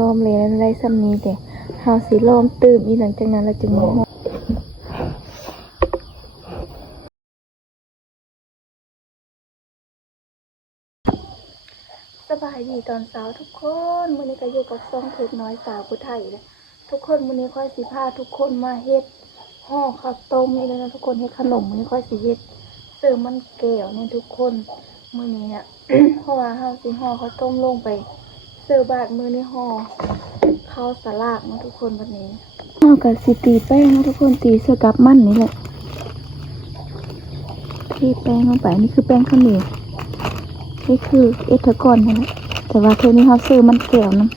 ล้อมเลยอะไรซ้ำนี้แต่เฮาสิล้อมตื่มอีหลังจากนั้นเราจึงมาสบายดีตอนเช้าทุกคนมื้อนี้ก็อยู่กับซ่องเค้กน้อยสาวผู้ไทยเลยทุกคนมื้อนี้ค่อยสิพาทุกคนมาเฮ็ดห่อข้าวต้มนี่เลยนะทุกคนเฮ็ดขนมมื้อนี้ค่อยสิเฮ็ดเสิร์ฟมันแก้วเนี่ยทุกคนมื้อนี้อ่ะ เพราะว่าเฮาสิห่อข้าวต้มลงไปเสิร์ฟบาดมื้อนี้ห่อข้าวสลากนะทุกคนวันนี้เฮาก็สิตีแป้งนะทุกคนตีเสื้อกับมันนี่แหละเทแป้งลงไปนี่คือแป้งข้าวเหนียวนี่คือเอทากอนนั่นแหละแต่ว่าเทนี้เขาซื้อมันแก้วนะ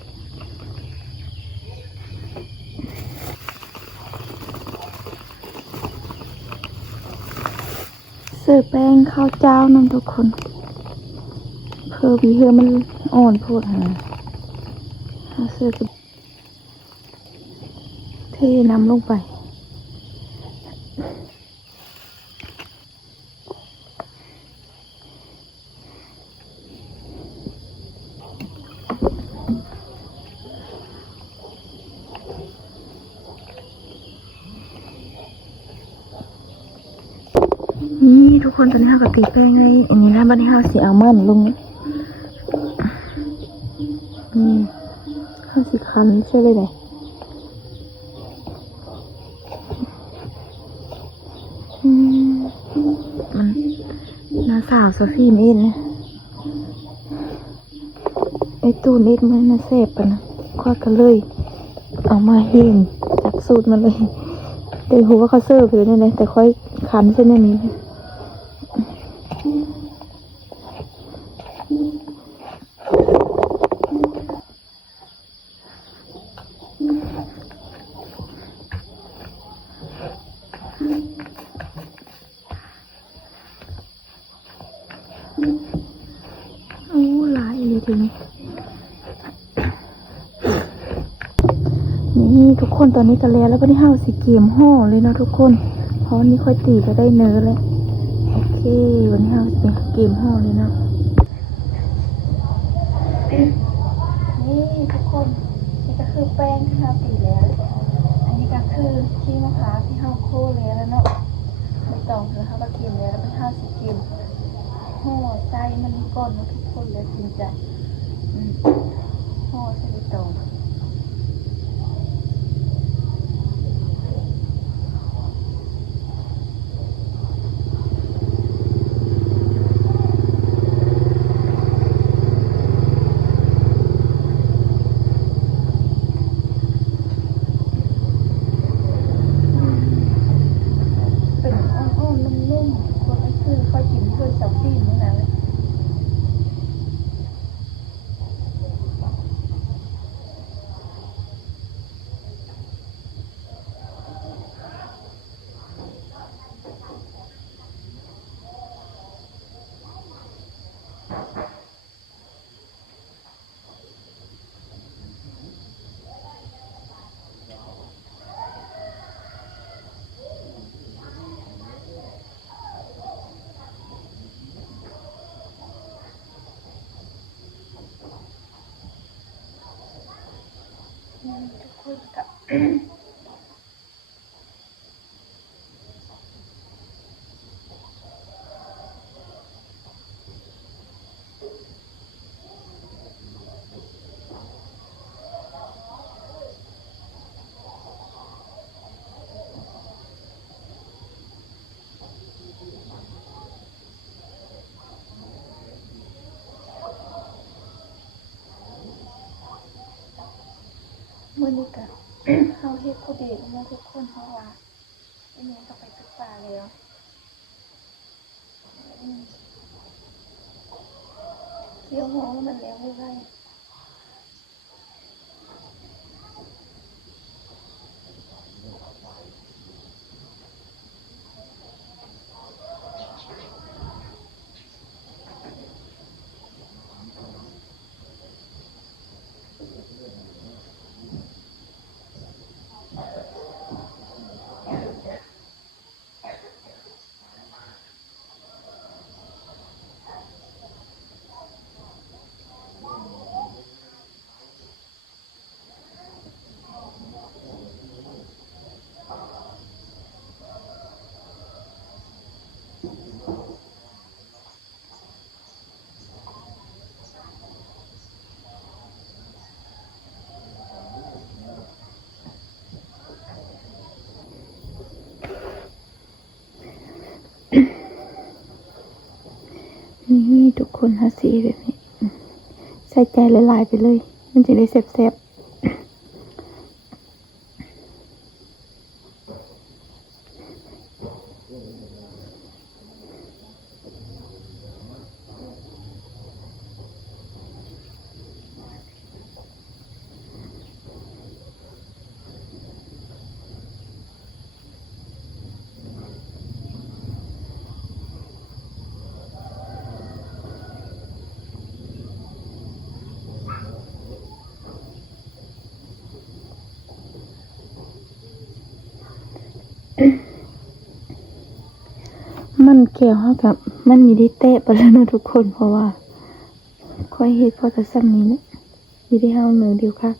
ซื้อแป้งข้าวเจ้านั่นทุกคนเพื่อวีเพื่อมันอ่อนโพดฮะเขาซื้อกับเทน้ำลงไปนี่ทุกคนตอนนี้เราก็ตีแป้งไงอันนี้นะบันนี้เราสีเอามันลงนี่เราสีคันใช่เลยเลยมันน้าสาวโซฟีนเอ็นนะไอตูนเอ็นมันน่าเสพปะนะคว้ากันเลยเอามาเห็นจากสูตรมันเลยเดี๋ยวหัวเขาเสิร์ฟเลยนี่เลยแต่ค่อยคันเส้นนี้โอ้หลายเลยทีนี้นี่ทุกคนตอนนี้ก็แล้ววันนี้ห้าสีเกมห่อเลยนะทุกคนเพราะวันนี้ค่อยตีจะได้เนื้อเลยโอเควันนี้ห้าสีเกมห่อเลยนะนี่ทุกคนนี่ก็คือแป้งที่เราตีแล้วอันนี้ก็คือขี้มะพร้าวที่ห้าโค่แล้วเนาะไม่ต้องแล้วห้าก็เกมแล้วเป็นห้าสีเกมห่อใจมันก่อนนะทุกคนเลยจริงจังห่อใส่ตรงเป็นอ่อนๆนุ่มๆคนก็คือค่อยกินด้วยซับซีนนี่นะทุกคนกับมื้อนี้ก็เขาเฮ็ดผู้เดียวนะทุกคนเพราะว่าไอ้แม่ก็ไปตึกป่าแล้วเที่ยวห้องมันแล้วไม่ได้ ทุกคนหาสีแบบนี้ใส่ใจละลายไปเลยมันจะได้แซ่บมันเกี่ยวกับมันมีได้เตะไปแล้วนะทุกคนเพราะว่าค่อยเฮ็ดพอจะซ้ำนี้นะมีได้เฮาหนึ่งเดียวคัก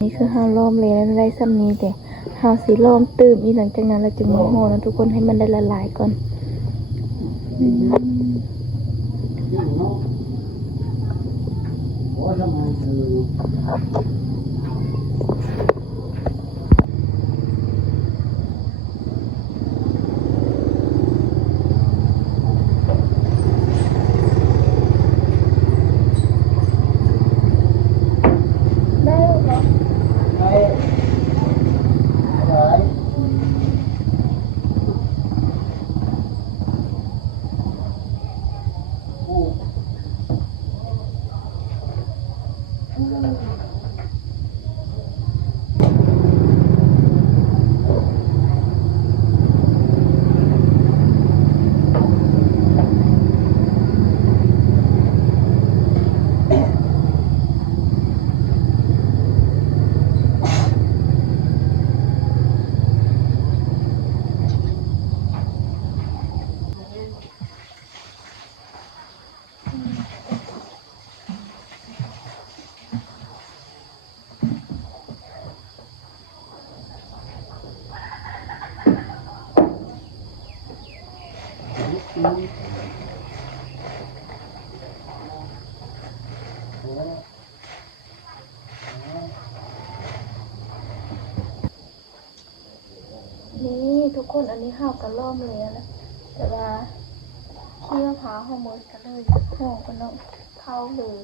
นี่คือเฮาล้อมเลยนะได้ซ้ำนี้แต่เฮาสิล้อมตื้มอีหลังจากนั้นเราจึงมาห่อนะทุกคนให้มันได้ละลายก่อนได้เหรอนี่ทุกคนอันนี้เฮากันล้อมเลยนะแต่ว่าเคี่ยวผาห่อหมดกันเลยห่อกันเนาะเข้าเลย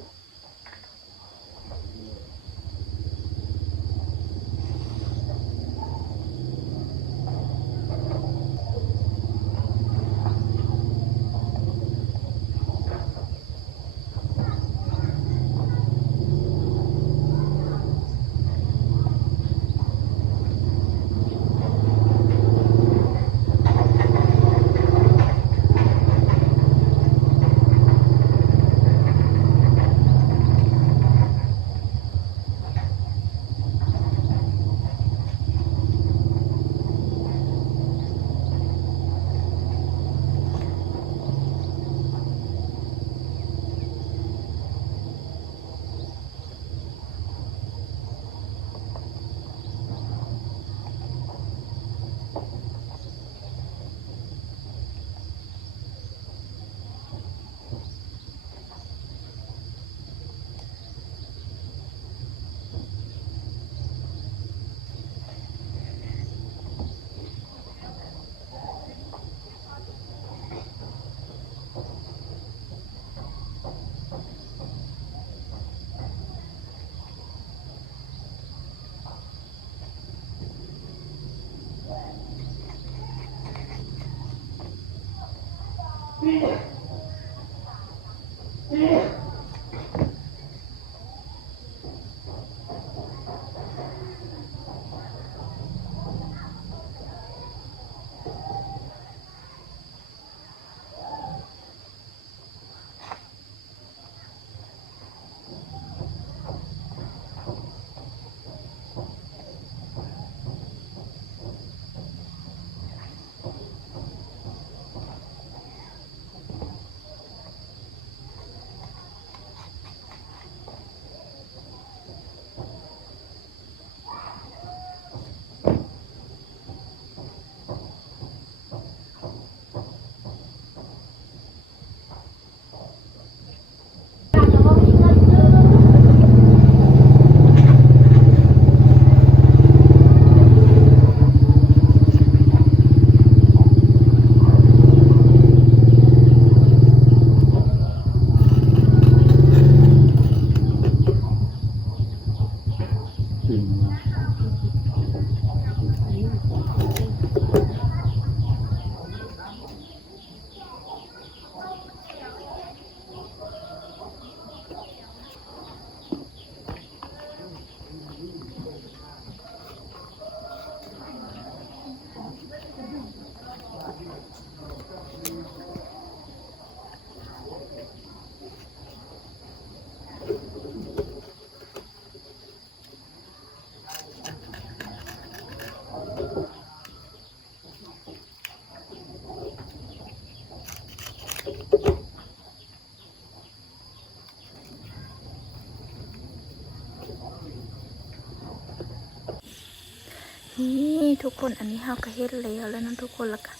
ทุกคนอันนี้เฮาก็เฮ็ดแล้วนะทุกคนแล้วก็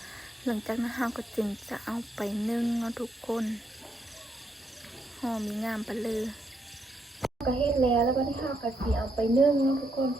หลังจากนั้นเฮาก็จึงจะเอาไปนึ่งเนาะทุกคนหอมมีงามไปเลยก็เฮ็ดแล้วก็ที่เฮาก็สิเอาไปนึ่งเนาะทุกคน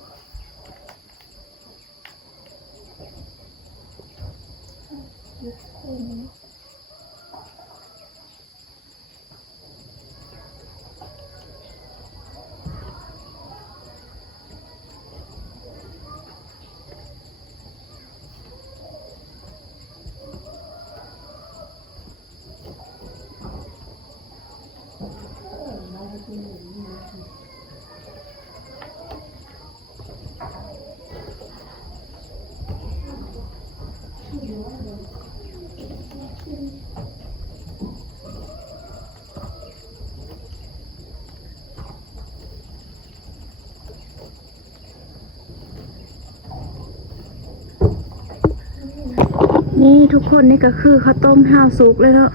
นี่ทุกคนนี่ก็คือข้าวต้มห้าวสุกเลยเนาะ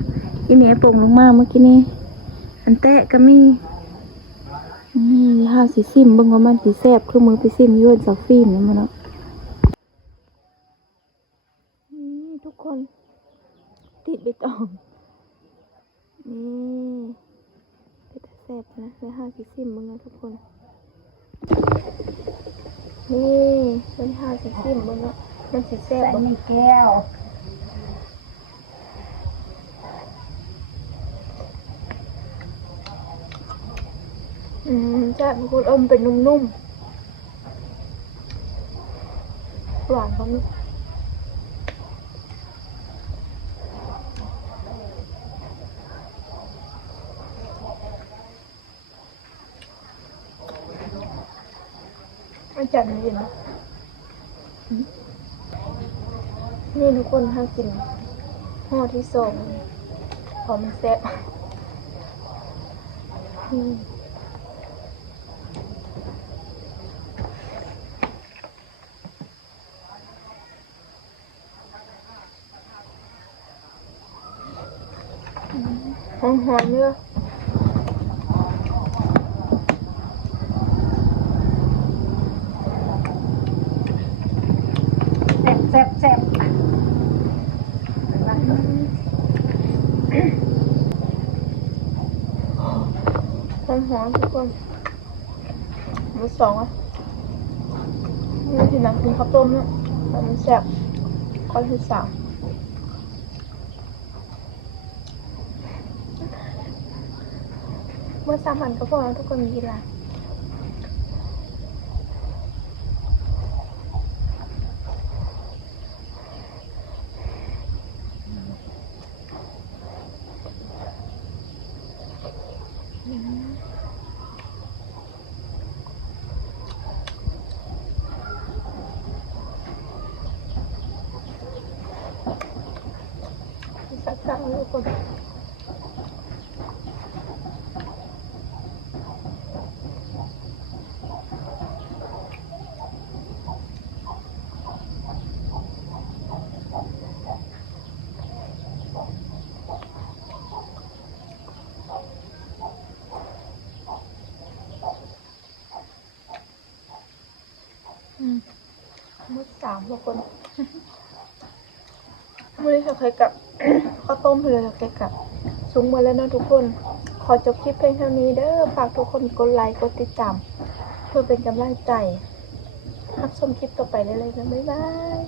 อีเมย์ปรุงลงมาเมื่อกี้นี้อันแตะก็มีนี่ห้าวสีซิมเบิ่งว่ามันสีแซ่บคือมือไปซิมยื่นสักฟิล์มนี่มันเนาะนี่ทุกคนติดใบตองนี่เป็นแซ่บนะแล้วห้าวสีซิมเบิ่งนะทุกคนนี่เป็นห้าวสีซิมเบิ่งเนาะมันสีแซ่บบ่มีแก้วใช่ทุกคนเป็นนุ่มๆหวานเขามีอาจารย์เย็นนี่ทุกคนถ้ากินห่อที่สองพอมันแซ่บหอมเนื้อแซ่บหอมทุกคนมือสองอ่ะนี่ที่นั่งกินข้าวต้มเนี่ยมันแซ่บข้อที่สามเมื่อ3 วันก็พอแล้วทุกคนกินละสักครั้งทุกคนมื้อ3ทุกคนมื้อนี้เคยกับ ข้าวต้มเพื่อเคยกับสุกมาแล้วนะทุกคนขอจบคลิปเพียงเท่านี้เด้อฝากทุกคนกดไลค์กดติดตามเพื่อเป็นกำลังใจรับชมคลิปต่อไปได้เลยนะบ๊ายบาย